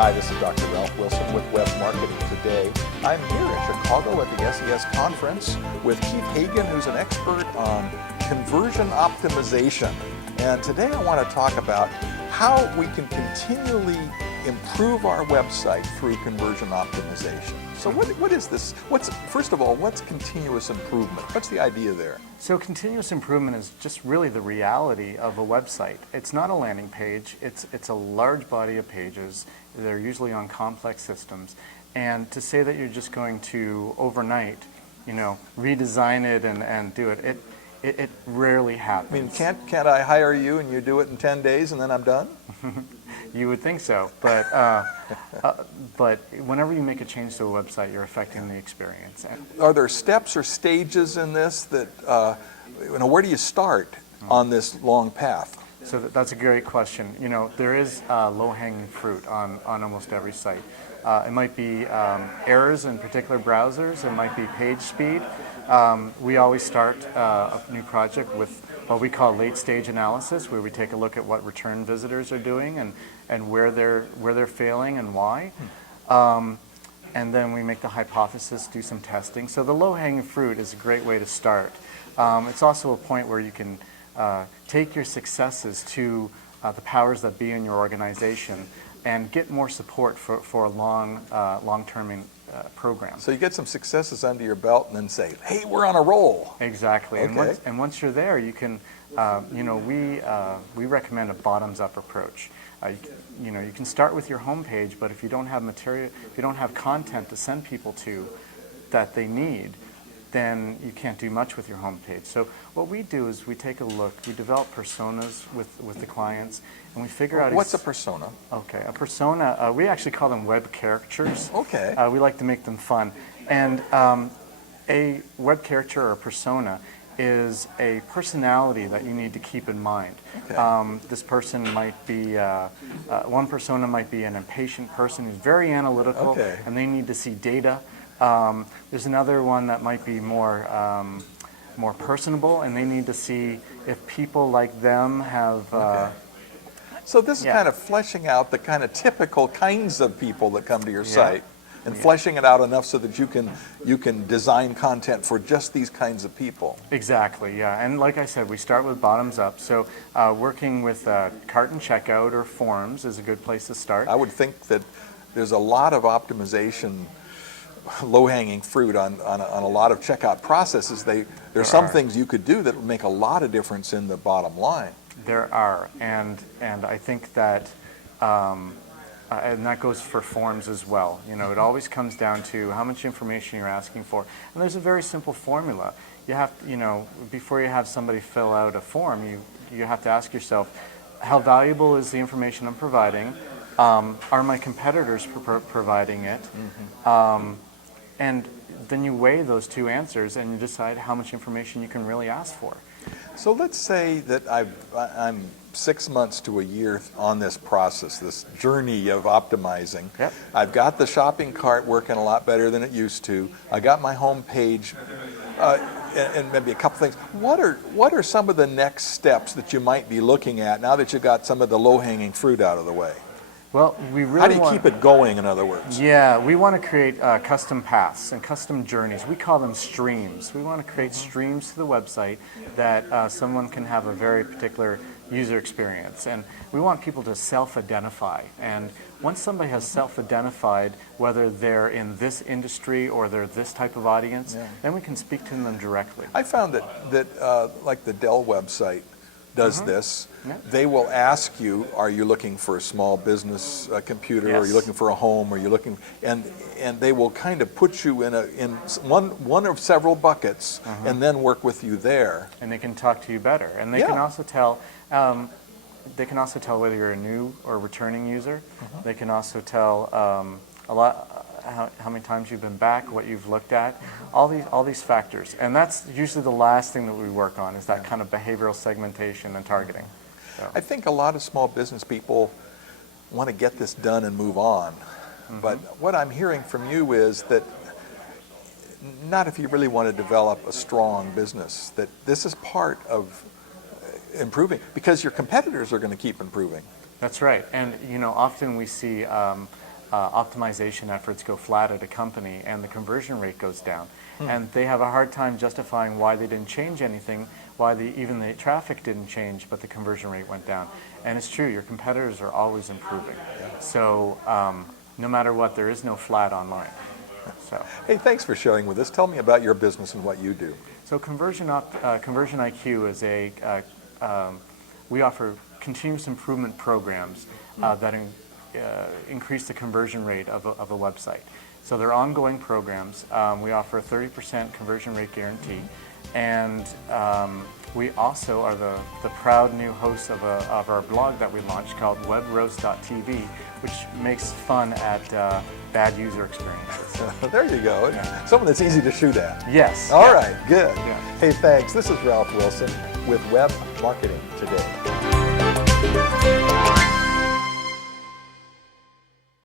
Hi, this is Dr. Ralph Wilson with Web Marketing Today. I'm here in Chicago at the SES conference with Keith Hagen, who's an expert on conversion optimization. And today I want to talk about how we can continually improve our website through conversion optimization. So what is this? First of all, what's continuous improvement? What's the idea there? So continuous improvement is just really the reality of a website. It's not a landing page. It's a large body of pages. They're usually on complex systems. And to say that you're just going to overnight, redesign it and do it, it rarely happens. I mean, can't I hire you and you do it in 10 days and then I'm done? You would think so, but but whenever you make a change to a website, you're affecting the experience. Are there steps or stages in this that, where do you start on this long path? So that's a great question. There is low-hanging fruit on almost every site. It might be errors in particular browsers. It might be page speed. We always start a new project with what we call late-stage analysis, where we take a look at what return visitors are doing and where they're failing and why. And then we make the hypothesis, do some testing. So the low-hanging fruit is a great way to start. It's also a point where you can take your successes to the powers that be in your organization and get more support for a long-term program. So you get some successes under your belt and then say, hey, we're on a roll. Exactly. Okay. And once you're there, you can, we recommend a bottoms-up approach. You can start with your homepage, but if you don't have material, if you don't have content to send people to that they need, then you can't do much with your homepage. So what we do is we take a look, we develop personas with the clients, and we figure out... What's a persona? Okay, a persona, we actually call them web caricatures. Okay. We like to make them fun. And a web caricature or a persona is a personality that you need to keep in mind. Okay. This person might be, one persona might be an impatient person who's very analytical, okay, and they need to see data. There's another one that might be more personable, and they need to see if people like them have... okay. So this is kind of fleshing out the kind of typical kinds of people that come to your site, and fleshing it out enough so that you can design content for just these kinds of people. Exactly, yeah. And like I said, we start with bottoms up. So working with cart and checkout or forms is a good place to start. I would think that there's a lot of optimization, low-hanging fruit on a lot of checkout processes. There's some things you could do that would make a lot of difference in the bottom line. There are, and I think that, and that goes for forms as well. It always comes down to how much information you're asking for. And there's a very simple formula. You have, before you have somebody fill out a form, you have to ask yourself, how valuable is the information I'm providing? Are my competitors providing it? Mm-hmm. And then you weigh those two answers and you decide how much information you can really ask for. So let's say that I'm 6 months to a year on this process, this journey of optimizing. Yep. I've got the shopping cart working a lot better than it used to. I got my home page, and maybe a couple things. What are some of the next steps that you might be looking at now that you got some of the low-hanging fruit out of the way? Well, we really How do you keep it going, in other words? Yeah, we want to create custom paths and custom journeys. We call them streams. We want to create streams to the website that someone can have a very particular user experience. And we want people to self-identify. And once somebody has self-identified, whether they're in this industry or they're this type of audience, then we can speak to them directly. I found that like the Dell website does this. Yeah. They will ask you, are you looking for a small business computer? Yes. Are you looking for a home? Are you looking, and they will kind of put you in one of several buckets, and then work with you there. And they can talk to you better. And they can also tell whether you're a new or returning user. They can also tell a lot how many times you've been back, what you've looked at, all these factors. And that's usually the last thing that we work on, is that kind of behavioral segmentation and targeting. So. I think a lot of small business people want to get this done and move on. But what I'm hearing from you is that not if you really want to develop a strong business, that this is part of improving, because your competitors are going to keep improving. That's right. And often we see optimization efforts go flat at a company and the conversion rate goes down. And they have a hard time justifying why they didn't change anything, why even the traffic didn't change, but the conversion rate went down. And it's true, your competitors are always improving. So no matter what, there is no flat online. So. Hey, thanks for sharing with us. Tell me about your business and what you do. So Conversion IQ is we offer continuous improvement programs that increase the conversion rate of a website. So they're ongoing programs. We offer a 30% conversion rate guarantee, and we also are the proud new hosts of our blog that we launched called webroast.tv, which makes fun at bad user experiences. There you go. Yeah. Something that's easy to shoot at. Yes. All yeah. right, good. Yeah. Hey, thanks. This is Ralph Wilson with Web Marketing Today.